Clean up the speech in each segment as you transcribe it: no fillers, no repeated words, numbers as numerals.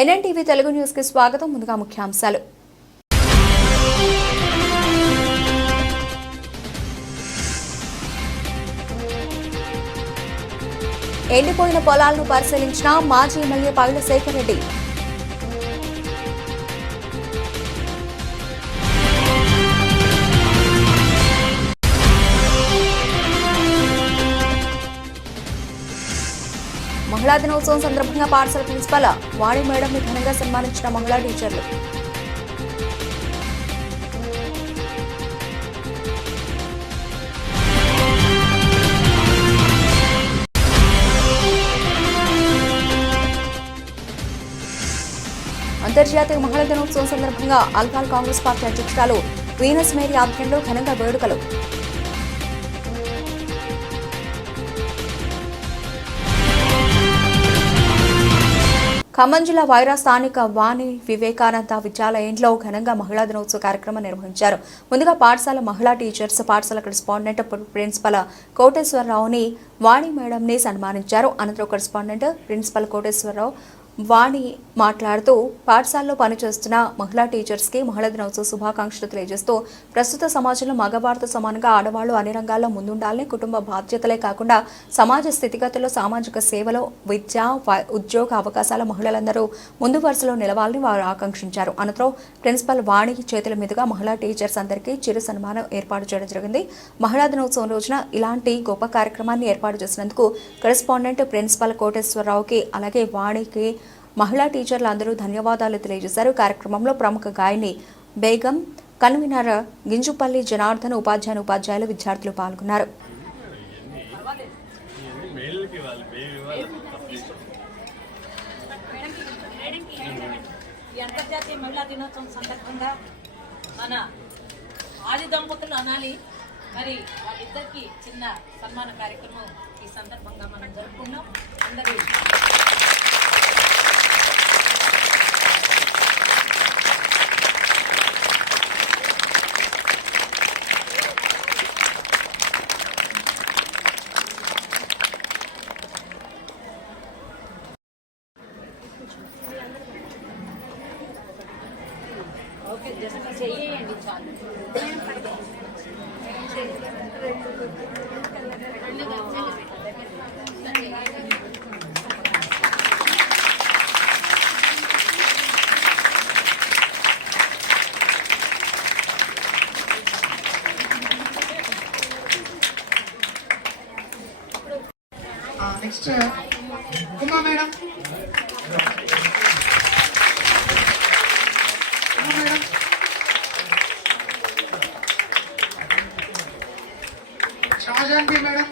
NNTV Telugu news కి స్వాగతం. ముందుగా ముఖ్యాంశాలు. ఎండిపోయిన పొలాలను పరిశీలించిన మాజీ ఎమ్మెల్యే పైల శేఖర్ రెడ్డి. మహిళా దినోత్సవం సందర్భంగా పాఠశాల ప్రిన్సిపల్ వాణి మేడంని ఘనంగా సన్మానించిన మహిళా టీచర్లు. అంతర్జాతీయ మహిళా దినోత్సవం సందర్భంగా అల్పాల్ కాంగ్రెస్ పార్టీ అధ్యక్షురాలు వీనస్ మేరీ ఆధ్వర్యంలో ఘనంగా వేడుకలు. ఖమ్మం జిల్లా వైరా స్థానిక వాణి వివేకానంద విద్యాలయంలో ఘనంగా మహిళా దినోత్సవ కార్యక్రమం నిర్వహించారు. ముందుగా పాఠశాల మహిళా టీచర్స్, పాఠశాల కరెస్పాండెంట్ ప్రిన్సిపల్ కోటేశ్వరరావుని వాణి మేడంని సన్మానించారు. అనంతరం కరెస్పాండెంట్ ప్రిన్సిపల్ కోటేశ్వరరావు వాణి మాట్లాడుతూ పాఠశాలలో పనిచేస్తున్న మహిళా టీచర్స్కి మహిళా దినోత్సవ శుభాకాంక్షలు తెలియజేస్తూ ప్రస్తుత సమాజంలో మగవారితో సమానంగా ఆడవాళ్లు అన్ని రంగాల్లో ముందుండాలని, కుటుంబ బాధ్యతలే కాకుండా సమాజ స్థితిగతుల్లో, సామాజిక సేవలో, విద్య, ఉద్యోగ అవకాశాల మహిళలందరూ ముందు వరుసలో నిలవాలని వారు ఆకాంక్షించారు. అనంతరం ప్రిన్సిపల్ వాణి చేతుల మీదుగా మహిళా టీచర్స్ అందరికీ చిరు సన్మానం ఏర్పాటు చేయడం జరిగింది. మహిళా దినోత్సవం రోజున ఇలాంటి గొప్ప కార్యక్రమాన్ని ఏర్పాటు చేసినందుకు కరెస్పాండెంట్ ప్రిన్సిపల్ కోటేశ్వరరావుకి అలాగే వాణికి మహిళా టీచర్లు అందరూ ధన్యవాదాలు తెలియజేశారు. కార్యక్రమంలో ప్రముఖ గాయని బేగం, కన్వీనర్ గింజుపల్లి జనార్దన్, ఉపాధ్యాయులు, విద్యార్థులు పాల్గొన్నారు. అంతర్జాతీయ మహిళా దినోత్సవం సందర్భంగా మన ఆది దంపతులు అనాలి, మరి వాళ్ళిద్దరికి చిన్న సన్మాన కార్యక్రమం ఈ సందర్భంగా మనం జరుపుకున్నాం. అందరూ చేయండి చాలు. Next Uma madam, Shajanvi madam,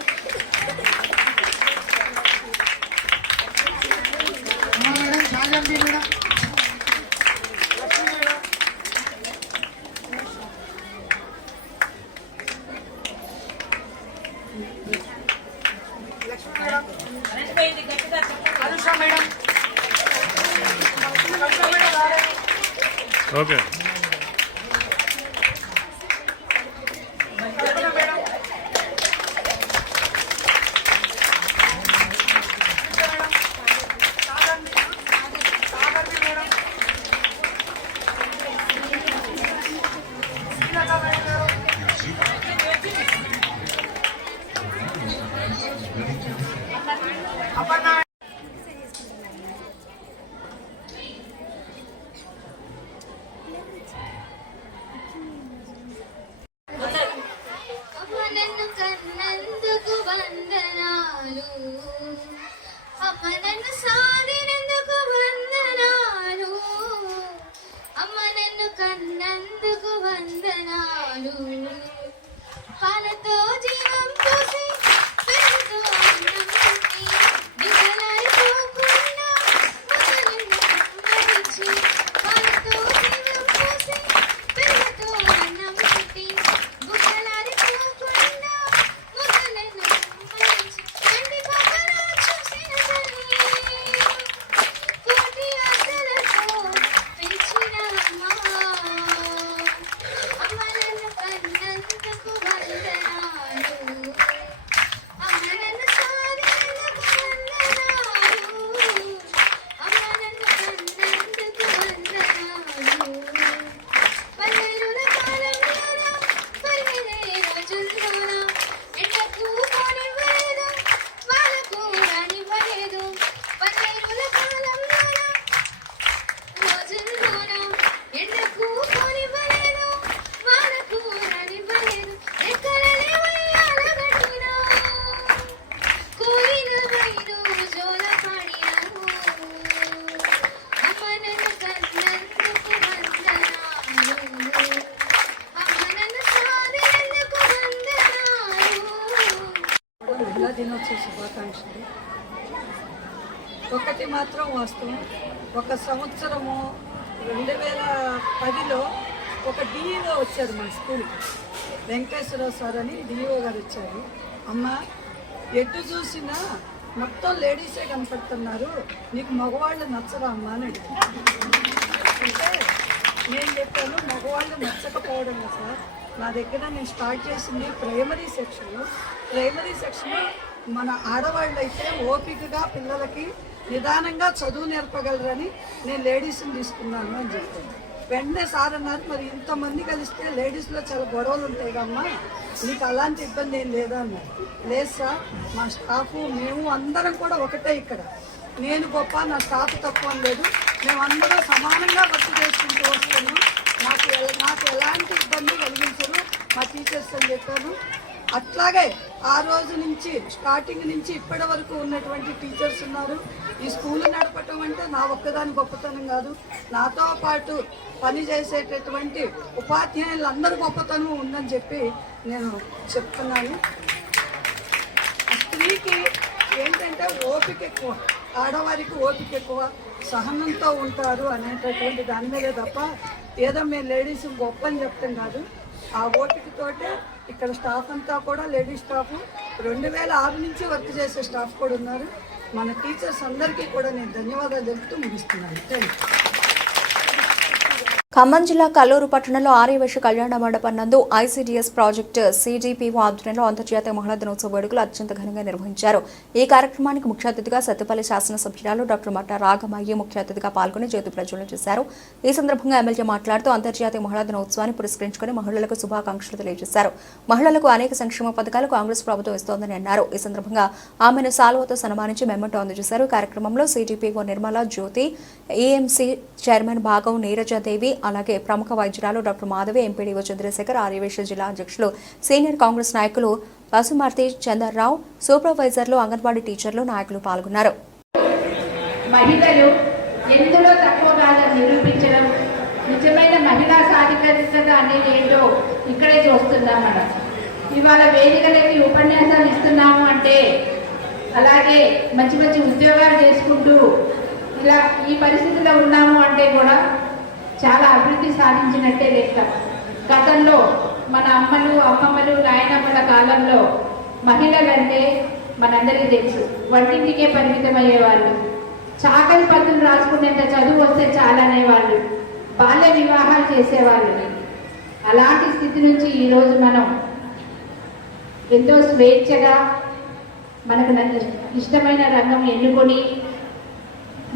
Uma madam, Shajanvi madam, Anusha madam, okay ఆకాంక్షలు. ఒకటి మాత్రం వాస్తవం, ఒక సంవత్సరము 2010లో ఒక డిఈఓ వచ్చారు మా స్కూల్కి, వెంకటేశ్వరరావు సార్ అని డిఈఓ గారు వచ్చారు. అమ్మ, ఎటు చూసినా మొత్తం లేడీసే కనపడుతున్నారు, నీకు మగవాళ్ళు నచ్చరా అమ్మా అని అడిగారు. అంటే నేను చెప్పాను, మగవాళ్ళు నచ్చకపోవడం సార్, నా దగ్గర నేను స్టార్ట్ చేసింది ప్రైమరీ సెక్షన్. మన ఆడవాళ్ళు అయితే ఓపికగా పిల్లలకి నిదానంగా చదువు నేర్పగలరని నేను లేడీస్ని తీసుకున్నాను అని చెప్పాను. వెంటనే సార్ అన్నారు, మరి ఇంతమంది కలిస్తే లేడీస్లో చాలా గొడవలు ఉంటాయి కమ్మా, నీకు అలాంటి ఇబ్బంది ఏం లేదా అన్నారు. లేదు సార్, మా స్టాఫ్ మేము అందరం కూడా ఒకటే ఇక్కడ, నేను గొప్ప నా స్టాఫ్ తక్కువ అని లేదు, మేమందరం సమానంగా వర్క్ చేసుకుంటూ వస్తున్నాం, నాకు ఎలాంటి ఇబ్బంది కలిగించరు మా టీచర్స్ అని చెప్పాను. అట్లాగే ఆ రోజు నుంచి స్టార్టింగ్ నుంచి ఇప్పటి వరకు ఉన్నటువంటి టీచర్స్ ఉన్నారు. ఈ స్కూల్ నడపటం అంటే నా ఒక్కదాని గొప్పతనం కాదు, నాతో పాటు పని చేసేటటువంటి ఉపాధ్యాయులు అందరూ గొప్పతనం ఉందని చెప్పి నేను చెప్తున్నాను. స్త్రీకి ఏంటంటే ఓపిక ఎక్కువ, ఆడవారికి ఓపిక ఎక్కువ, సహనంతో ఉంటారు అనేటటువంటి దాని మీదే తప్ప ఏదో మేము లేడీస్ గొప్ప అని చెప్తాం కాదు. ఆ ఓపికతోటే ఇక్కడ స్టాఫ్ అంతా కూడా లేడీస్ స్టాఫ్ 2006 నుంచి వర్క్ చేసే స్టాఫ్ కూడా ఉన్నారు. మన టీచర్స్ అందరికీ కూడా నేను ధన్యవాదాలు తెలుపుతూ ముగిస్తున్నాను. Thank you. ఖమ్మం జిల్లా కల్లూరు పట్టణంలో ఆర్యవైశ్య కళ్యాణ మండపం నందు ఐసీడీఎస్ ప్రాజెక్టు సిడిపిఓ ఆధ్వర్యంలో అంతర్జాతీయ మహిళా దినోత్సవ వేడుకలు అత్యంత ఘనంగా నిర్వహించారు. ఈ కార్యక్రమానికి ముఖ్య అతిథిగా సత్తుపల్లి శాసనసభ్యురాలు డాక్టర్ మట్టా రాగమయ్య ముఖ్య అతిథిగా పాల్గొని జ్యోతి ప్రజ్వలన చేశారు. ఈ సందర్భంగా ఎమ్మెల్యే మాట్లాడుతూ అంతర్జాతీయ మహిళా దినోత్సవాన్ని పురస్కరించుకుని మహిళలకు శుభాకాంక్షలు తెలియజేశారు. మహిళలకు అనేక సంక్షేమ పథకాలు కాంగ్రెస్ ప్రభుత్వం ఇస్తోందని అన్నారు. ఈ సందర్భంగా ఆమెను సాల్వతో సన్మానించి మెమెంటో అందజేశారు. కార్యక్రమంలో సిడిపిఓ నిర్మల జ్యోతి, ఈఎంసీ చైర్మన్ భాగం నీరజాదేవి, అలాగే ప్రముఖ వైద్యురాలు డాక్టర్ మాధవి, ఎంపీడీఓ చంద్రశేఖర్, ఆర్యవైశ్య జిల్లా అధ్యక్షులు సీనియర్ కాంగ్రెస్ నాయకులు పసుమార్తి చందర్రావు, సూపర్వైజర్లు, అంగన్వాడీ టీచర్లు, నాయకులు పాల్గొన్నారు. మహిళలు ఎందులో తక్కువ కాదని నిరూపించడం, నిజమైన మహిళా సాధికారికత అనేది ఏంటో ఇక్కడే చూస్తున్నాం. మనం ఇవాళ వేదికలకి ఉపన్యాసాలు ఇస్తున్నాము అంటే, అలాగే మంచి మంచి ఉద్యోగాలు చేసుకుంటూ ఇలా ఈ పరిస్థితిలో ఉన్నాము అంటే కూడా చాలా అభివృద్ధి సాధించినట్టే లెక్క. గతంలో మన అమ్మమ్మలు నాయనమ్మల కాలంలో మహిళలంటే మనందరికీ తెలుసు, వంటింటికే పరిమితమయ్యేవాళ్ళు, చాకలి పద్ధతులు రాసుకునేంత చదువు వస్తే చాలనేవాళ్ళు, బాల్య వివాహాలు చేసేవాళ్ళు. అలాంటి స్థితి నుంచి ఈరోజు మనం ఎంతో స్వేచ్ఛగా మనకు ఇష్టమైన రంగం ఎన్నుకొని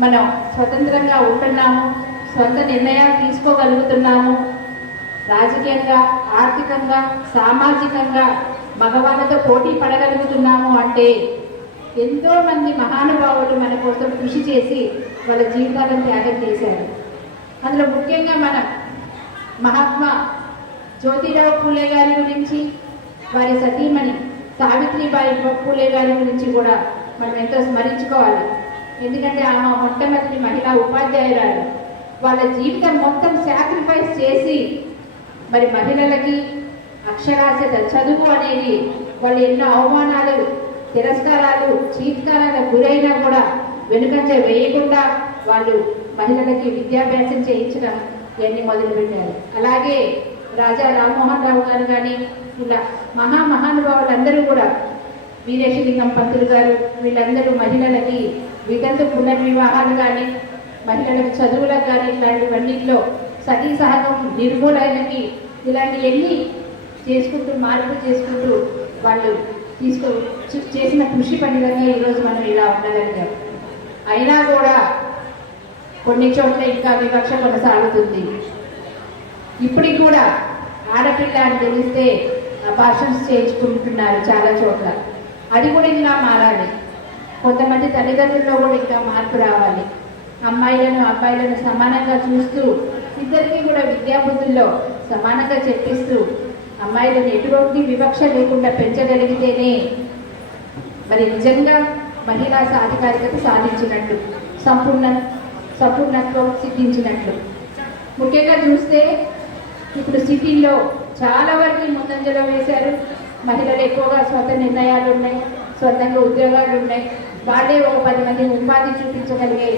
మనం స్వతంత్రంగా ఉంటున్నాము, సొంత నిర్ణయాలు తీసుకోగలుగుతున్నాము, రాజకీయంగా, ఆర్థికంగా, సామాజికంగా మగవాళ్ళతో పోటీ పడగలుగుతున్నాము అంటే ఎంతోమంది మహానుభావులు మన కోసం కృషి చేసి వాళ్ళ జీవితాలను త్యాగం చేశారు. అందులో ముఖ్యంగా మనం మహాత్మా జ్యోతిరావు పూలే గారి గురించి, వారి సతీమణి సావిత్రిబాయి పూలే గారి గురించి కూడా మనం ఎంతో స్మరించుకోవాలి. ఎందుకంటే ఆమె మొట్టమొదటి మహిళా ఉపాధ్యాయురాలు. వాళ్ళ జీవితం మొత్తం సాక్రిఫైస్ చేసి మరి మహిళలకి అక్షరాస్యత, చదువు అనేది వాళ్ళు ఎన్నో అవమానాలు, తిరస్కారాలు, చీత్కారాలకు గురైనా కూడా వెనుకంజ వేయకుండా వాళ్ళు మహిళలకి విద్యాభ్యాసం చేయించడం ఇవన్నీ మొదలుపెట్టారు. అలాగే రాజా రామ్మోహన్ రావు గారు కానీ ఇలా మహానుభావులందరూ కూడా, వీరేశలింగం పంతులు గారు, వీళ్ళందరూ మహిళలకి వితంతు పునర్వివాహాలు కానీ, మహిళలకు చదువులకు కానీ, ఇలాంటివన్నింటిలో సతీ సహగం నిర్మూలనకి ఇలాంటివన్నీ చేసుకుంటూ, మార్పు చేసుకుంటూ వాళ్ళు చేసిన కృషి ఫలితంగా ఈరోజు మనం ఇలా ఉండగలిగాం. అయినా కూడా కొన్ని చోట్ల ఇంకా వివక్ష కొనసాగుతుంది. ఇప్పటికి కూడా ఆడపిల్ల అని తెలిస్తే అబార్షన్స్ చేయించుకుంటున్నారు చాలా చోట్ల. అది కూడా ఇంకా మారాలి. కొంతమంది తల్లిదండ్రుల్లో కూడా ఇంకా మార్పు రావాలి. అమ్మాయిలను అబ్బాయిలను సమానంగా చూస్తూ, ఇద్దరికీ కూడా విద్యాబుద్ధుల్లో సమానంగా చెప్పిస్తూ, అమ్మాయిలను ఎటువంటి వివక్ష లేకుండా పెంచగలిగితేనే మరి నిజంగా మహిళా సాధికారికత సాధించినట్లు, సంపూర్ణత్వం సిద్ధించినట్లు. ముఖ్యంగా చూస్తే ఇప్పుడు సిటీల్లో చాలా వరకు ముందంజలో వేశారు. మహిళలు ఎక్కువగా స్వతంత్ర నిర్ణయాలు ఉన్నాయి. సొంతంగా ఉద్యోగాలు ఉన్నాయి. వాళ్ళే ఒక 10 మంది ఉపాధి చూపించగలిగే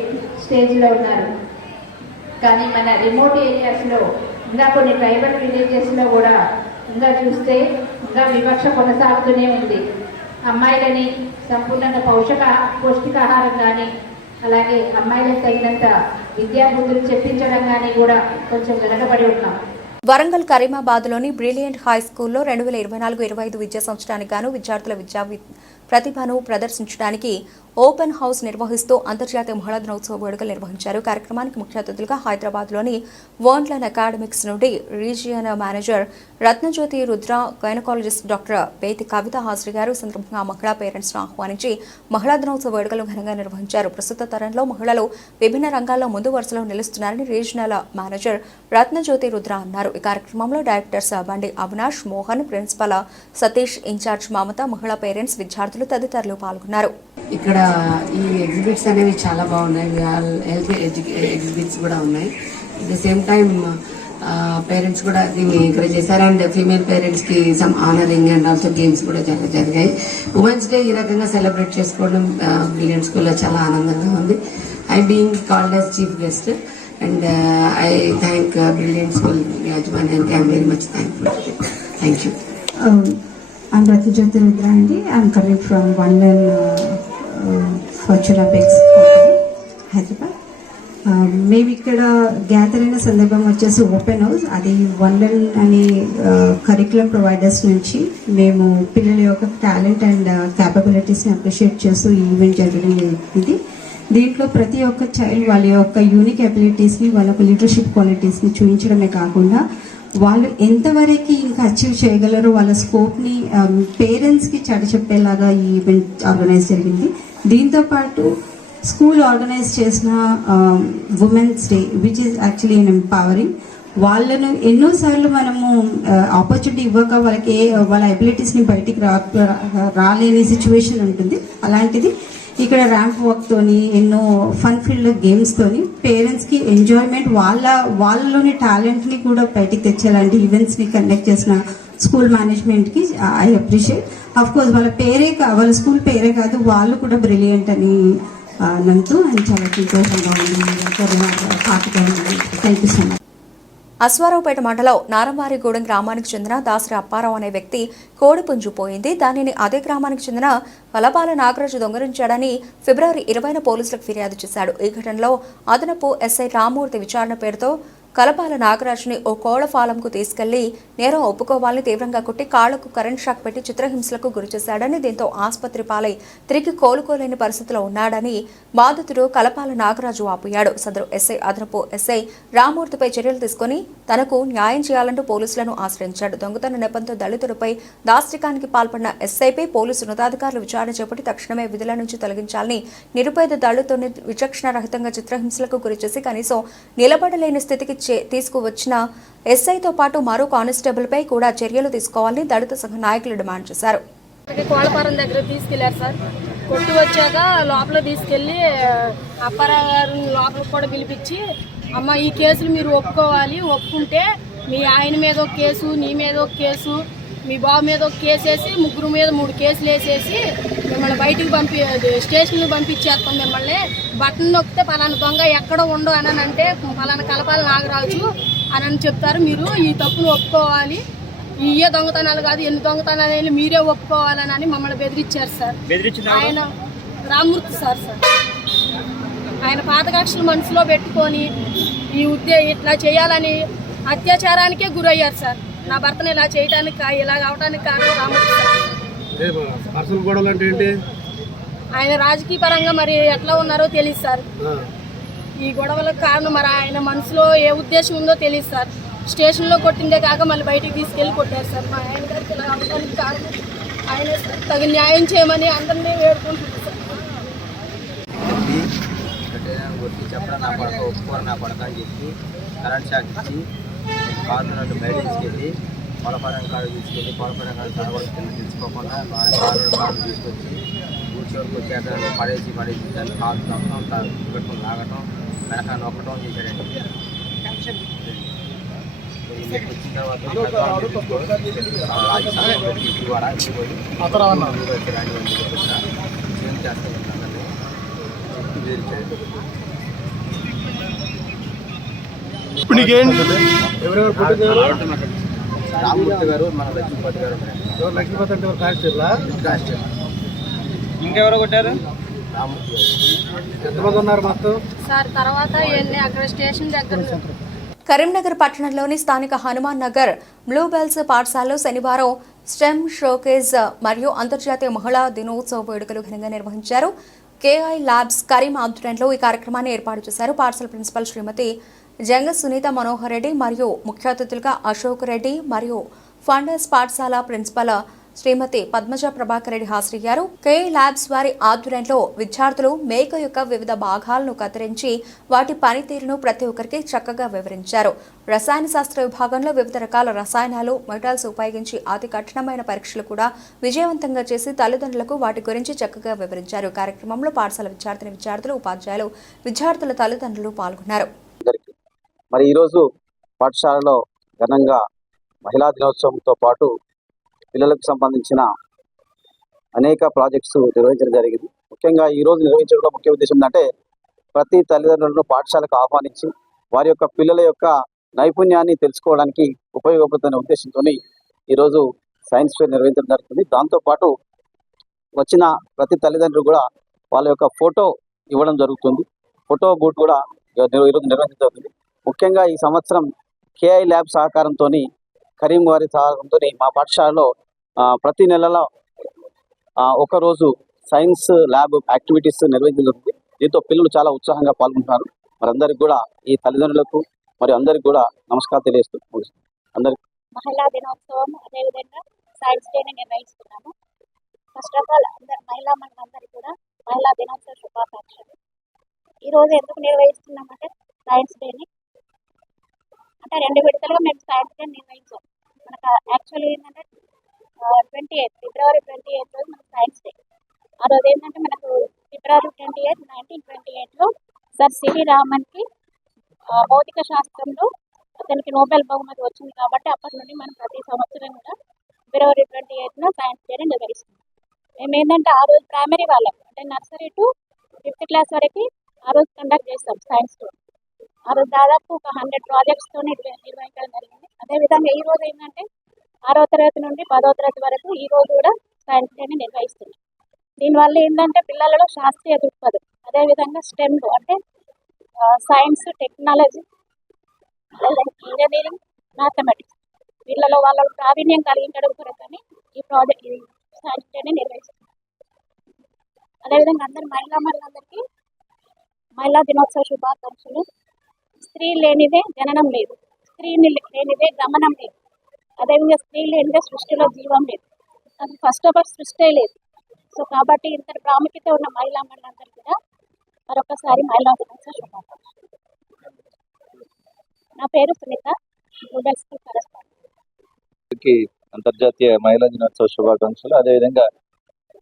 స్టేజ్లో ఉన్నారు. కానీ మన రిమోట్ ఏరియాస్లో ఇంకా కొన్ని ట్రైబల్ విలేజెస్లో కూడా ఇంకా చూస్తే ఇంకా వివక్ష కొనసాగుతూనే ఉంది. అమ్మాయిలని సంపూర్ణంగా పౌష్టికాహారం కానీ అలాగే అమ్మాయిలకు తగినంత విద్యాబుద్ధులు చెప్పించడం కానీ కూడా కొంచెం వెనకబడి ఉన్నాం. వరంగల్ కరీమాబాద్లోని బ్రిలియంట్ హై స్కూల్లో 2024-25 విద్యా సంవత్సరానికి గాను విద్యార్థుల ప్రతిభను ప్రదర్శించడానికి ఓపెన్ హౌస్ నిర్వహిస్తూ అంతర్జాతీయ మహిళా దినోత్సవ వేడుకలు నిర్వహించారు. కార్యక్రమానికి ముఖ్య అతిథులుగా హైదరాబాద్లోని వాండ్లన్ అకాడమిక్స్ నుండి region manager Ratnajyoti Rudra, gynaecologist doctor Pethi Kavitha హాజరయ్యారు. ఈ సందర్భంగా మహిళా పేరెంట్స్ను ఆహ్వానించి మహిళా దినోత్సవ వేడుకలు ఘనంగా నిర్వహించారు. ప్రస్తుత తరంలో మహిళలు విభిన్న రంగాల్లో ముందు వరుసలో నిలుస్తున్నారని రీజనల్ మేనేజర్ రత్నజ్యోతి రుద్ర అన్నారు. ఈ కార్యక్రమంలో డైరెక్టర్స్ బండి అవినాష్, మోహన్, ప్రిన్సిపల్ సతీష్, ఇన్ఛార్జ్ మమత, మహిళా పేరెంట్స్, విద్యార్థులు తదితరులు పాల్గొన్నారు. ఇక్కడ ఈ ఎగ్జిబిట్స్ అనేవి చాలా బాగున్నాయి. హెల్త్ ఎగ్జిబిట్స్ కూడా ఉన్నాయి. At the same time parents కూడా దీన్ని ఎంకరేజ్ చేశారు. అండ్ ఫీమేల్ పేరెంట్స్ కి some honouring and also games కూడా చాలా జరిగాయి. ఉమెన్స్ డే ఈ రకంగా సెలబ్రేట్ చేసుకోవడం బ్రిలియంట్ స్కూల్లో చాలా ఆనందంగా ఉంది. I being called as chief guest and I thank brilliant school యాజమాన్యానికి I'm very much thankful. Thank you. I'm Ratnajyoti Rudra Andi. I'm coming from Vandan Fortune Apex Company, Hyderabad. మేము ఇక్కడ gather అయిన సందర్భం వచ్చేసి ఓపెన్ హౌస్. అది వన్లన్ అనే curriculum providers నుంచి మేము పిల్లల యొక్క టాలెంట్ అండ్ క్యాపబిలిటీస్ని అప్రిషియేట్ చేస్తూ ఈ ఈవెంట్ జరగడం జరిగింది. దీంట్లో ప్రతి ఒక్క చైల్డ్ వాళ్ళ యొక్క యూనిక్ అబిలిటీస్ని, వాళ్ళ యొక్క లీడర్షిప్ క్వాలిటీస్ని చూపించడమే కాకుండా వాళ్ళు ఎంతవరకు ఇంకా అచీవ్ చేయగలరో వాళ్ళ స్కోప్ని పేరెంట్స్కి చాటి చెప్పేలాగా ఈ ఈవెంట్ ఆర్గనైజ్ జరిగింది. దీంతో పాటు స్కూల్ ఆర్గనైజ్ చేసిన women's day which is actually empowering. వాళ్ళను ఎన్నోసార్లు మనము ఆపర్చునిటీ ఇవ్వక వాళ్ళకి వాళ్ళ అబిలిటీస్ని బయటికి రాలేని సిచ్యువేషన్ ఉంటుంది. అలాంటిది ఇక్కడ ర్యాంప్ వాక్ తోని ఎన్నో ఫన్ ఫీల్డ్ గేమ్స్ తోని పేరెంట్స్ కి ఎంజాయ్మెంట్ వాళ్ళలోని టాలెంట్ ని కూడా బయటికి తెచ్చేలాంటి ఈవెంట్స్ ని కండక్ట్ చేసిన స్కూల్ మేనేజ్మెంట్ కి ఐ అప్రిషియేట్. అఫ్ కోర్స్ వాళ్ళ స్కూల్ పేరే కాదు, వాళ్ళు కూడా బ్రిలియంట్ అని నంటూ అని చాలా సంతోషంగా ఉంది. Thank you so much. Ashwaraopeta మండలం నారంవారిగూడెం గ్రామానికి చెందిన దాసరి అప్పారావు అనే వ్యక్తి కోడి పుంజు పోయింది. దానిని అదే గ్రామానికి చెందిన వలపాల నాగరాజు దొంగలించాడని ఫిబ్రవరి 20న పోలీసులకు ఫిర్యాదు చేశాడు. ఈ ఘటనలో అదనపు ఎస్ఐ రామూర్తి విచారణ పేరుతో కలపాల నాగరాజుని ఓ కోళ్ల ఫాలంకు తీసుకెళ్లి నేరం ఒప్పుకోవాలని తీవ్రంగా కొట్టి కాళ్లకు కరెంట్ షాక్ పెట్టి చిత్రహింసలకు గురిచేశాడని, దీంతో ఆసుపత్రి పాలై తిరిగి కోలుకోలేని పరిస్థితిలో ఉన్నాడని బాధితుడు కలపాల నాగరాజు ఆపోయాడు. సదరు ఎస్ఐ అదనపు ఎస్ఐ రామూర్తిపై చర్యలు తీసుకుని తనకు న్యాయం చేయాలంటూ పోలీసులను ఆశ్రయించాడు. దొంగతన నెపంతో దళితుడిపై దాష్టికానికి పాల్పడిన ఎస్ఐపై పోలీసు ఉన్నతాధికారులు విచారణ చేపట్టి తక్షణమే విధుల నుంచి తొలగించాలని, నిరుపేద దళితుడిని విచక్షణ రహితంగా చిత్రహింసలకు గురిచేసి కనీసం నిలబడలేని స్థితికి తీసుకువచ్చిన ఎస్ఐతో పాటు మరో కానిస్టేబుల్ పై కూడా చర్యలు తీసుకోవాలని దళిత సంఘ నాయకులు డిమాండ్ చేశారు. కోళ్ళపారం దగ్గర తీసుకెళ్లారు సార్. కొట్టి వచ్చాక లోపల తీసుకెళ్లి అప్పారావు గారిని లోపలికి కూడా పిలిపించి, అమ్మ ఈ కేసులు మీరు ఒప్పుకోవాలి, ఒప్పుకుంటే మీ ఆయన మీద ఒక కేసు, నీ మీద ఒక కేసు, మీ బాబు మీద ఒక కేసు వేసి ముగ్గురు మీద 3 కేసులు వేసేసి మిమ్మల్ని బయటికి స్టేషన్కి పంపించేస్తాం. మిమ్మల్ని బటన్ నొక్కితే పలానా దొంగ ఎక్కడ ఉండవు అని అంటే పలానా కలపాల నాగరాజు అని చెప్తారు. మీరు ఈ తప్పును ఒప్పుకోవాలి, ఇయ్యే దొంగతనాలు కాదు, ఎన్ని దొంగతనాలు మీరే ఒప్పుకోవాలని మమ్మల్ని బెదిరించారు సార్. ఆయన రామూర్తి సార్ ఆయన పాత కక్షలు మనసులో పెట్టుకొని ఇట్లా చేయాలని అత్యాచారానికే గురయ్యారు సార్. నా భర్తను ఇలా చేయడానికి, ఇలా కావడానికి కారణం రామూర్తి సార్. ఆయన రాజకీయ పరంగా మరి ఎట్లా ఉన్నారో తెలియదు సార్. ఈ గొడవలకు కారణం మరి ఆయన మనసులో ఏ ఉద్దేశం ఉందో తెలియదు సార్. స్టేషన్లో కొట్టిందే కాక మళ్ళీ బయటికి తీసుకెళ్లి కొట్టారు సార్. మా ఆయన గారికి ఇలా అవడానికి కారణం ఆయన తగిన న్యాయం చేయమని అందరినీ వేడుకుంటున్నారు సార్. చెప్పడం నా పడక ఒప్పుకోరు, నా పడక అని చెప్పి కరెంట్ షాక్ ఇచ్చి కారు నన్ను బయట తీసుకెళ్ళి పొలపరం కాడు తీసుకెళ్ళి పొలపరం కాడు చదవడం తెలుసుకోకుండా కారు తీసుకొచ్చి ఊరి వరకు వచ్చాక పడేసి దాన్ని కారు నొక్కడం, పెట్టుకుని లాగటం, వెనక నొక్కడం చేశాడండి. మీకు వచ్చిన తర్వాత రాగి సంబంధించి ఇంటి ద్వారా ఇంటికి పోయి మీరు వచ్చి రాండి అని చెప్పిన చేంజ్ చేస్తాను అందరినీ వేరు చేయండి. ఇప్పుడు నీకేంటి ఎవరెవరు పుట్టింది? రామమూర్తి గారు, మన లక్ష్మీపతి గారు. లక్ష్మీపతి అంటే కాన్స్టేబుల్. ఇంకెవరో కొట్టారు? రామమూర్తి గారు. ఎంతమంది ఉన్నారు మొత్తం? సార్ తర్వాత ఎన్ని అక్కడ స్టేషన్ దగ్గర కరీంనగర్ పట్టణంలోని స్థానిక హనుమాన్ నగర్ బ్లూబెల్స్ పాఠశాలలో శనివారం స్టెమ్ షోకేజ్ మరియు అంతర్జాతీయ మహిళా దినోత్సవ వేడుకలు ఘనంగా నిర్వహించారు. కేఐ ల్యాబ్స్ కరీం ఆధ్వర్యంలో ఈ కార్యక్రమాన్ని ఏర్పాటు చేశారు. పాఠశాల ప్రిన్సిపల్ శ్రీమతి జంగ సునీత మనోహర్ రెడ్డి మరియు ముఖ్య అతిథులుగా అశోక్ రెడ్డి మరియు ఫండర్స్ పాఠశాల ప్రిన్సిపల్ శ్రీమతి పద్మజ ప్రభాకర్ రెడ్డి హాజరయ్యారు. కేఐ ల్యాబ్స్ వారి ఆధ్వర్యంలో విద్యార్థులు మేక యొక్క వివిధ భాగాలను కత్తిరించి వాటి పనితీరును ప్రతి ఒక్కరికి చక్కగా వివరించారు. రసాయన శాస్త్ర విభాగంలో వివిధ రకాల రసాయనాలు, మెటల్స్ ఉపయోగించి అతి కఠినమైన పరీక్షలు కూడా విజయవంతంగా చేసి తల్లిదండ్రులకు వాటి గురించి చక్కగా వివరించారు. కార్యక్రమంలో పాఠశాల విద్యార్థులు, ఉపాధ్యాయులు, విద్యార్థుల తల్లిదండ్రులు పాల్గొన్నారు. మరి ఈరోజు పాఠశాలలో ఘనంగా మహిళా దినోత్సవంతో పాటు పిల్లలకు సంబంధించిన అనేక ప్రాజెక్ట్స్ నిర్వహించడం జరిగింది. ముఖ్యంగా ఈరోజు నిర్వహించడంలో ముఖ్య ఉద్దేశం ఏంటంటే ప్రతి తల్లిదండ్రులను పాఠశాలకు ఆహ్వానించి వారి యొక్క పిల్లల యొక్క నైపుణ్యాన్ని తెలుసుకోవడానికి ఉపయోగపడుతున్న ఉద్దేశంతో ఈరోజు సైన్స్ ఫేర్ నిర్వహించడం జరుగుతుంది. దాంతోపాటు వచ్చిన ప్రతి తల్లిదండ్రులు కూడా వాళ్ళ యొక్క ఫోటో ఇవ్వడం జరుగుతుంది. ఫోటో బూత్ కూడా ఈరోజు నిర్వహించడం జరుగుతుంది. ముఖ్యంగా ఈ సంవత్సరం కేఐ ల్యాబ్ సహకారంతో, కరీం వారి సహకారంతో మా పాఠశాలలో ప్రతి నెలలో ఒకరోజు సైన్స్ ల్యాబ్ యాక్టివిటీస్ నిర్వహించబడుతుంది. దీంతో పిల్లలు చాలా ఉత్సాహంగా పాల్గొంటున్నారు. మరి అందరికి కూడా ఈ తల్లిదండ్రులకు మరి అందరికి కూడా నమస్కారం తెలియజేస్తూ అందరికి మహిళా దినోత్సవం అదేవిధంగా సైన్స్ డేని నిర్వహిస్తున్నాము. ఫస్ట్ ఆఫ్ ఆల్ మహిళా మనందరికీ కూడా మహిళా దినోత్సవ శుభాకాంక్షలు. ఈరోజు ఎందుకు నిర్వహిస్తున్నామంటే సైన్స్ డేని అంటే 2 విడతలుగా మేము సైన్స్ డే నిర్వహించాం. మనకు యాక్చువల్లీ ఏంటంటే ఫిబ్రవరి 28 రోజు మనకు సైన్స్ డే. ఆ రోజు ఏంటంటే మనకు ఫిబ్రవరి 28, 1928లో సర్ సివి రామన్కి భౌతిక శాస్త్రంలో అతనికి నోబెల్ బహుమతి వచ్చింది. కాబట్టి అప్పటి నుండి మనం ప్రతి సంవత్సరం కూడా ఫిబ్రవరి 28న సైన్స్ డేని నిర్వహిస్తున్నాం. మేము ఏంటంటే ఆ రోజు ప్రైమరీ వాళ్ళం అంటే నర్సరీ టు 5th క్లాస్ వరకు ఆ రోజు కండక్ట్ చేస్తాం సైన్స్ డే. ఆ రోజు దాదాపు ఒక 100 ప్రాజెక్ట్స్తో నిర్వహించడం జరిగింది. అదేవిధంగా ఈ రోజు ఏంటంటే 6వ తరగతి నుండి 10వ తరగతి వరకు ఈ రోజు కూడా సైన్స్ డేని నిర్వహిస్తున్నాం. దీనివల్ల ఏంటంటే పిల్లలలో శాస్త్రీయ దృక్పథం, అదేవిధంగా స్టెమ్లో అంటే సైన్స్, టెక్నాలజీ, ఇంజనీరింగ్, మ్యాథమెటిక్స్ వీళ్ళలో వాళ్ళ ప్రావీణ్యం కలిగించడం కొరకని ఈ సైన్స్ డేని నిర్వహిస్తున్నాం. అదేవిధంగా అందరు మహిళలందరికీ మహిళా దినోత్సవ శుభాకాంక్షలు. స్త్రీ లేనిదే జననం లేదు, స్త్రీ లేనిదే గమనం లేదు, అదేవిధంగా స్త్రీ లేనిదే సృష్టిలో జీవం లేదు. అసలు ఫస్ట్ ఆఫ్ ఆల్ సృష్టి లేదు. సో కాబట్టి ఇంత ప్రాముఖ్యత ఉన్న మహిళలందరికీ కూడా మరొకసారి మహిళా దినోత్సవ శుభాకాంక్షలు. నా పేరు సునీత, గ్లోబల్ స్కూల్ కరెస్పాండెంట్. అంతర్జాతీయ మహిళా దినోత్సవ శుభాకాంక్షలు. అదేవిధంగా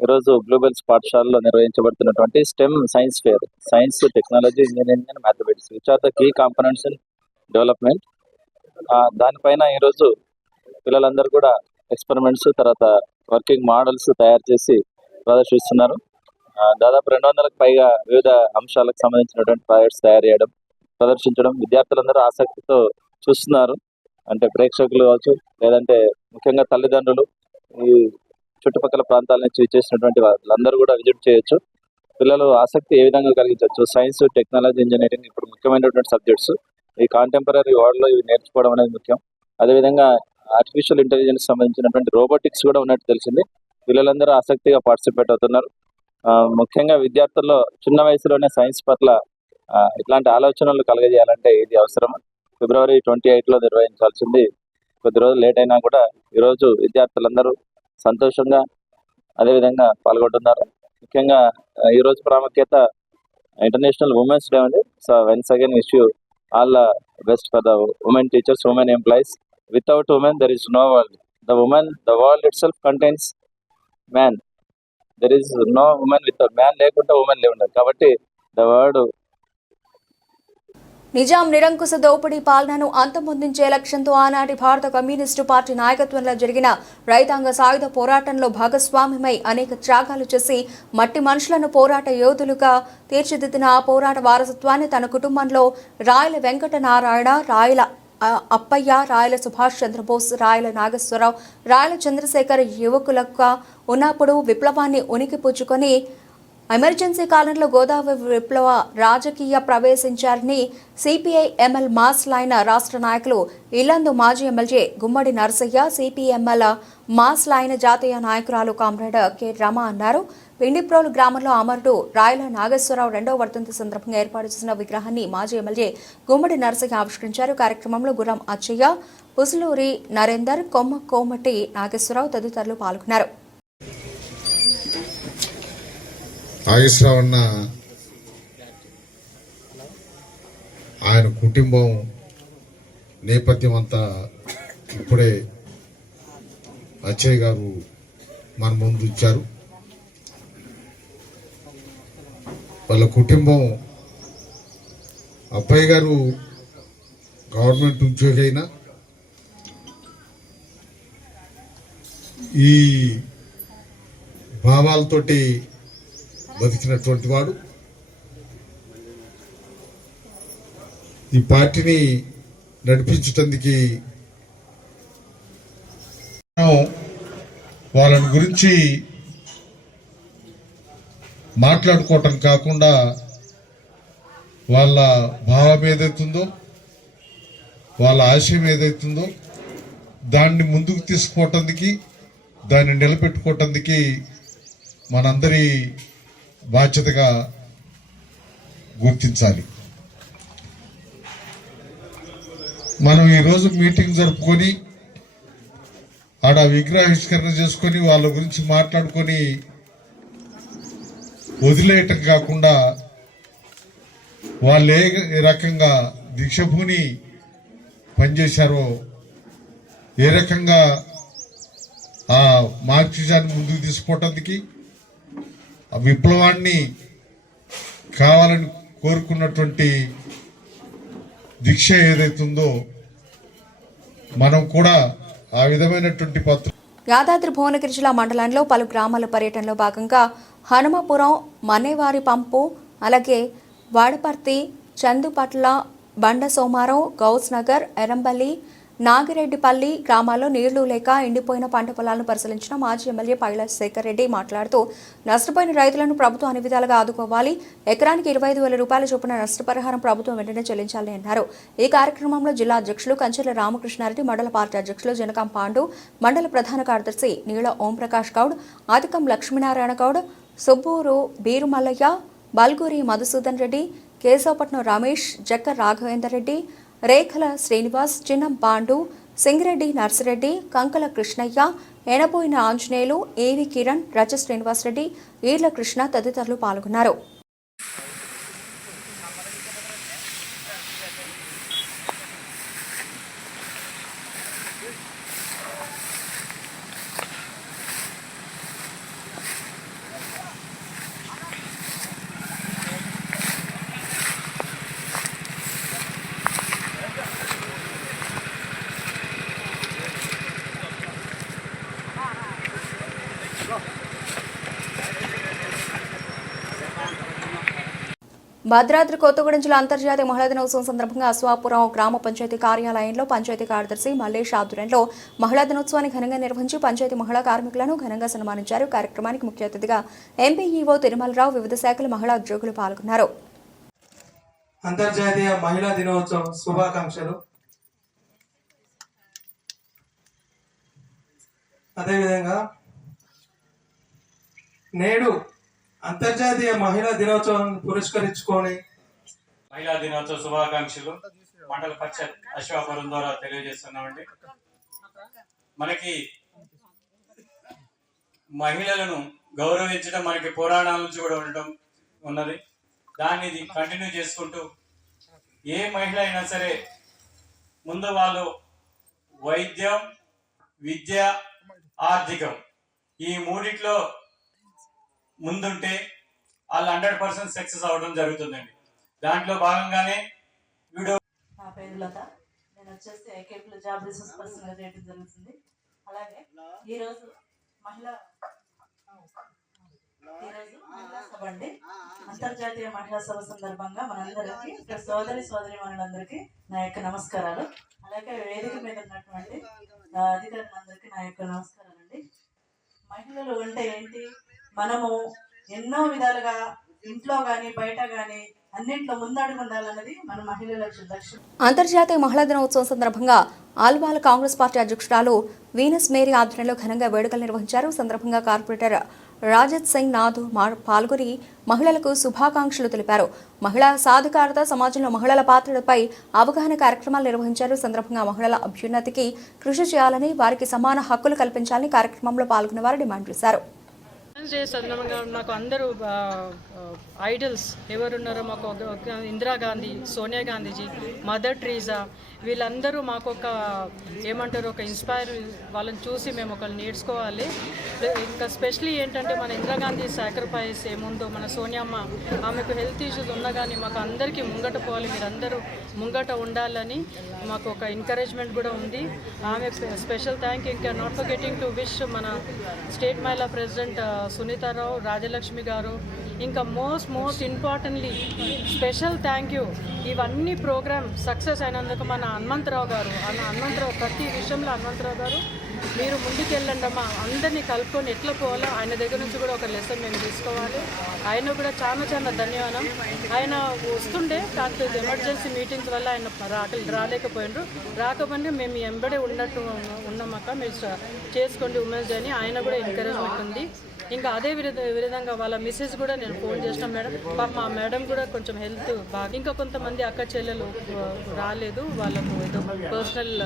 ఈరోజు బ్లూబెల్స్ పాఠశాలలో నిర్వహించబడుతున్నటువంటి STEM science fair, science, technology, engineering and mathematics which are the key components in development. దానిపైన ఈరోజు పిల్లలందరూ కూడా ఎక్స్పెరిమెంట్స్, తర్వాత వర్కింగ్ మోడల్స్ తయారు చేసి ప్రదర్శిస్తున్నారు. దాదాపు 200కు పైగా వివిధ అంశాలకు సంబంధించినటువంటి ప్రాజెక్ట్స్ తయారు చేయడం, ప్రదర్శించడం విద్యార్థులందరూ ఆసక్తితో చూస్తున్నారు. అంటే ప్రేక్షకులు కావచ్చు, లేదంటే ముఖ్యంగా తల్లిదండ్రులు, ఈ చుట్టుపక్కల ప్రాంతాల నుంచి చేసినటువంటి వాళ్ళందరూ కూడా విజిట్ చేయొచ్చు. పిల్లలు ఆసక్తి ఏ విధంగా కలిగించవచ్చు. సైన్స్, టెక్నాలజీ, ఇంజనీరింగ్ ఇప్పుడు ముఖ్యమైనటువంటి సబ్జెక్ట్స్. ఈ కాంటెంపరీ వరల్డ్లో ఇవి నేర్చుకోవడం అనేది ముఖ్యం. అదేవిధంగా ఆర్టిఫిషియల్ ఇంటెలిజెన్స్ సంబంధించినటువంటి రోబోటిక్స్ కూడా ఉన్నట్టు తెలిసింది. పిల్లలందరూ ఆసక్తిగా పార్టిసిపేట్ అవుతున్నారు. ముఖ్యంగా విద్యార్థుల్లో చిన్న వయసులోనే సైన్స్ పట్ల ఇట్లాంటి ఆలోచనలు కలగజేయాలంటే ఇది అవసరం. ఫిబ్రవరి 28లో నిర్వహించాల్సింది కొద్ది రోజులు లేట్ అయినా కూడా ఈరోజు విద్యార్థులందరూ సంతోషంగా అదేవిధంగా పాల్గొంటున్నారు. ముఖ్యంగా ఈరోజు ప్రాముఖ్యత ఇంటర్నేషనల్ ఉమెన్స్ డే ఉంది. So once again wish you all the best for the women teachers, women employees. Without women there is no world. The world itself contains man. There is no women without man. లేకుండా women లేవుండదు. కాబట్టి the word Nizam నిరంకుశ దోపిడీ పాలనను అంతమొందించే లక్ష్యంతో ఆనాటి భారత communist party నాయకత్వంలో జరిగిన రైతాంగ సాయుధ పోరాటంలో భాగస్వామ్యమై అనేక త్యాగాలు చేసి మట్టి మనుషులను పోరాట యోధులుగా తీర్చిదిద్దిన ఆ పోరాట వారసత్వాన్ని తన కుటుంబంలో రాయల వెంకటనారాయణ, రాయల అప్పయ్య, రాయల సుభాష్ చంద్రబోస్, రాయల నాగేశ్వరరావు, రాయల చంద్రశేఖర్ యువకులుగా ఉన్నప్పుడు విప్లవాన్ని ఉనికి పుచ్చుకొని ఎమర్జెన్సీ కాలంలో గోదావరి విప్లవ రాజకీయ ప్రవేశించారని సిపిఐ ఎంఎల్ మాస్లైన రాష్ట్ర నాయకులు ఇల్లందు మాజీ ఎమ్మెల్యే గుమ్మడి నరసయ్య, సిపిఎంఎల్ మాస్లైన జాతీయ నాయకురాలు కామ్రేడ్ కె రమ అన్నారు. పిండిప్రోలు గ్రామంలో అమరుడు రాయల నాగేశ్వరరావు 2వ వర్ధంతి సందర్భంగా ఏర్పాటు చేసిన విగ్రహాన్ని మాజీ ఎమ్మెల్యే గుమ్మడి నరసయ్య ఆవిష్కరించారు. కార్యక్రమంలో గుర్రం అచ్చయ్య, పుసులూరి నరేందర్, కోమటి నాగేశ్వరరావు తదితరులు పాల్గొన్నారు. నాగేశ్వరరావు అన్న ఆయన కుటుంబం నేపథ్యం అంతా ఇప్పుడే అచ్చయ్య గారు మన ముందు ఇచ్చారు. వాళ్ళ కుటుంబం అప్పయ్య గారు గవర్నమెంట్ ఉద్యోగి అయినా ఈ భావాలతోటి బతికినటువంటి వాడు. ఈ పార్టీని నడిపించటానికి వాళ్ళని గురించి మాట్లాడుకోవటం కాకుండా వాళ్ళ భావం ఏదైతుందో, వాళ్ళ ఆశయం ఏదైతుందో దాన్ని ముందుకు తీసుకోవటానికి, దాన్ని నిలబెట్టుకోవటానికి మనందరి బాధ్యతగా గుర్తించాలి. మనం ఈరోజు మీటింగ్ జరుపుకొని ఆడ విగ్రహావిష్కరణ చేసుకొని వాళ్ళ గురించి మాట్లాడుకొని వదిలేయటం కాకుండా వాళ్ళు ఏ రకంగా దీక్షభూని పనిచేశారో, ఏ రకంగా ఆ మార్క్సిజాన్ని ముందుకు తీసుకోవటానికి, ఆ విప్లవాన్ని కావాలని కోరుకున్నటువంటి దీక్ష ఏదైతుందో మనం కూడా ఆ విధమైనటువంటి పత్రం. యాదాద్రి భువనగిరి జిల్లా మండలంలో పలు గ్రామాల పర్యటనలో భాగంగా హనుమపురం, మన్నేవారి పంపు, అలాగే వాడపర్తి, చందుపట్ల, బండ సోమారం, గౌస్ నగర్, ఎరంబల్లి, నాగిరెడ్డిపల్లి గ్రామాల్లో నీళ్లు లేక ఎండిపోయిన పంట పొలాలను పరిశీలించిన మాజీ ఎమ్మెల్యే పైల శేఖర్ రెడ్డి మాట్లాడుతూ నష్టపోయిన రైతులను ప్రభుత్వం అన్ని విధాలుగా ఆదుకోవాలి, ఎకరానికి 25,000 రూపాయల చొప్పున నష్టపరిహారం ప్రభుత్వం వెంటనే చెల్లించాలని అన్నారు. ఈ కార్యక్రమంలో జిల్లా అధ్యక్షులు కంచెల రామకృష్ణారెడ్డి, మండల పార్టీ అధ్యక్షులు జనకాం పాండు, మండల ప్రధాన కార్యదర్శి నీళ్ల ఓంప్రకాష్ గౌడ్, ఆదికం లక్ష్మీనారాయణ గౌడ్, సుబ్బూరు బీరుమల్లయ్య, బల్గూరి మధుసూదన్ రెడ్డి, కేశవపట్నం రమేష్, జక్క రాఘవేందర్ రెడ్డి, రేఖల శ్రీనివాస్, చిన్నం పాండు, సింగిరెడ్డి నర్సిరెడ్డి, కంకల కృష్ణయ్య, ఎనబోయిన ఆంజనేయులు, ఏవి కిరణ్, రజ శ్రీనివాసరెడ్డి, ఈర్ల కృష్ణ తదితరులు పాల్గొన్నారు. భద్రాద్రి కొత్తగూడెం జిల్లా అంతర్జాతీయ మహిళా దినోత్సవం సందర్భంగా అశ్వాపురం గ్రామ పంచాయతీ కార్యాలయంలో పంచాయతీ కార్యదర్శి మల్లేష్ ఆధ్వర్యంలో మహిళా దినోత్సవాన్ని ఘనంగా నిర్వహించి పంచాయతీ మహిళా కార్మికులను ఘనంగా సన్మానించారు. కార్యక్రమానికి ముఖ్య అతిథిగా ఎంపీఈఓ తిరుమలరావు, వివిధ శాఖల మహిళా ఉద్యోగులు పాల్గొన్నారు. అంతర్జాతీయ మహిళా దినోత్సవం శుభాకాంక్షలు. అదేవిధంగా నేడు అంతర్జాతీయ మహిళా దినోత్సవం పురస్కరించుకొని మహిళా దినోత్సవ శుభాకాంక్షలు మండల పరిషత్ అశ్వాపురం ద్వారా తెలియజేస్తున్నామండి. మనకి మహిళలను గౌరవించడం మనకి పురాణాల నుంచి కూడా ఉండటం ఉన్నది. దాన్ని కంటిన్యూ చేసుకుంటూ ఏ మహిళ అయినా సరే ముందు వాళ్ళు వైద్యం, విద్య, ఆర్థికం ఈ మూడిట్లో ముందుంటే వాళ్ళు 100% సక్సెస్ అవ్వడం జరుగుతుందండి. దాంట్లో భాగంగానే వీడు మధులత. నేను వచ్చేసి ఐకేపీలో జాబ్ రిసోర్స్ పర్సన్గా చేయడం జరుగుతుంది. అలాగే ఈరోజు మహిళా సభ అండి, అంతర్జాతీయ మహిళా సభ సందర్భంగా మనందరికీ సోదరి మనులందరికీ నా యొక్క నమస్కారాలు. అలాగే వేదిక మీద ఉన్నటువంటి అధికారులందరికీ నా యొక్క నమస్కారాలండి. మహిళలు అంటే ఏంటి? మనము ఎన్నో విధాలుగా ఇంట్లో కానీ బయట కానీ అన్నింట్లో ముందడుగు ఉండాలన్నది మన మహిళల లక్ష్యం. అంతర్జాతీయ మహిళా దినోత్సవం సందర్భంగా ఆల్వాల కాంగ్రెస్ పార్టీ అధ్యక్షురాలు వీనస్ మేరీ ఆధ్వర్యంలో ఘనంగా వేడుకలు నిర్వహించారు. సందర్భంగా కార్పొరేటర్ రాజత్ సింగ్ నాథ్ పాల్గొని మహిళలకు శుభాకాంక్షలు తెలిపారు. మహిళా సాధికారత, సమాజంలో మహిళల పాత్రలపై అవగాహన కార్యక్రమాలు నిర్వహించారు. సందర్భంగా మహిళల అభ్యున్నతికి కృషి చేయాలని, వారికి సమాన హక్కులు కల్పించాలని కార్యక్రమంలో పాల్గొన్న వారు డిమాండ్ చేశారు. సందర్భంగా మాకు అందరూ ఐడల్స్ ఎవరున్నారో మాకు ఇందిరాగాంధీ, సోనియా గాంధీజీ, మదర్ ట్రీజా, వీళ్ళందరూ మాకు ఒక ఏమంటారు ఒక ఇన్స్పైర్, వాళ్ళని చూసి మేము ఒకళ్ళు నేర్చుకోవాలి. ఇంకా స్పెషలీ ఏంటంటే మన ఇందిరాగాంధీ సాక్రిఫైస్ ఏముందో, మన సోనియమ్మ ఆమెకు హెల్త్ ఇష్యూస్ ఉన్నా కానీ మాకు అందరికీ ముంగట పోవాలి, మీరందరూ ముంగట ఉండాలని మాకు ఒక ఎంకరేజ్మెంట్ కూడా ఉంది. ఆమె స్పెషల్ థ్యాంక్. ఇంకా నాట్ ఫర్గెటింగ్ టు విష్ మన స్టేట్ మహిళా ప్రెసిడెంట్ సునీతారావు, రాజలక్ష్మి గారు, ఇంకా most importantly special thank you ఇవన్నీ ప్రోగ్రామ్ సక్సెస్ అయినందుకు మన హనుమంతరావు గారు. హనుమంతరావు ప్రతి విషయంలో హనుమంతరావు గారు మీరు ముందుకెళ్ళండి అమ్మా, అందరినీ కలుపుకొని ఎట్లా పోవాలో ఆయన దగ్గర నుంచి కూడా ఒక లెసన్ మేము తీసుకోవాలి. ఆయన కూడా చాలా ధన్యవాదం. ఆయన వస్తుండే కాకపోతే ఎమర్జెన్సీ మీటింగ్స్ వల్ల ఆయన రాలేకపోయినారు. రాకపోయినా మేము ఎంబడే ఉన్నట్టు ఉన్నామక్క, మీరు చేసుకోండి ఉమెన్స్ డే అని ఆయన కూడా ఎంకరేజ్మెంట్ ఉంది. ఇంకా అదే విధంగా వాళ్ళ మిస్సెస్ కూడా నేను ఫోన్ చేసిన మేడం, మా మేడం కూడా కొంచెం హెల్త్ బాగా, ఇంకా కొంతమంది అక్క చెల్లెలు రాలేదు, వాళ్ళకు ఏదో పర్సనల్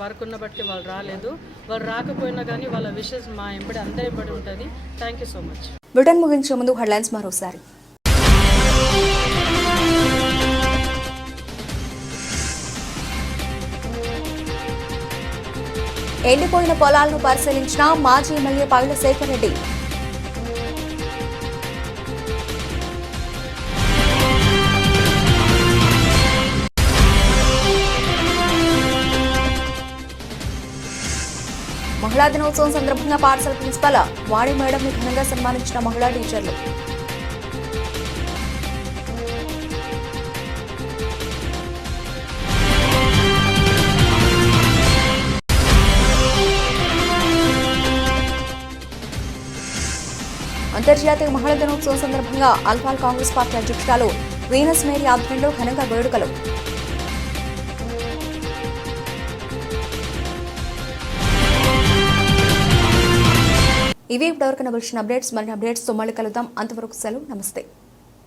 వర్క్ ఉన్న బట్టి వాళ్ళు రాలేదు. వాళ్ళు రాకపోయినా కానీ వాళ్ళ విషెస్ మా ఎంబడి అందరి ఎంబడి ఉంటుంది. Thank you so much. Britain ముగించే ముందు హెడ్లైన్స్ మరోసారి. ఎండిపోయిన పొలాలను పరిశీలించిన మాజీ ఎమ్మెల్యే పైల శేఖర్ రెడ్డి. మహిళా దినోత్సవం సందర్భంగా పాఠశాల ప్రిన్సిపల్ వాణి మేడంని ఘనంగా సన్మానించిన మహిళా టీచర్లు. అంతర్జాతీయ మహిళా దినోత్సవం సందర్భంగా అల్వాల్ కాంగ్రెస్ పార్టీ అధ్యక్షురాలు వీనస్ మేరీ ఆధ్వర్యంలో ఘనంగా వేడుకలు. ఇవి ఇప్పటివరకు వచ్చిన అప్డేట్స్. మరిన్ని అప్డేట్స్తో మళ్ళీ కలుద్దాం. అంతవరకు సెలవు. నమస్తే.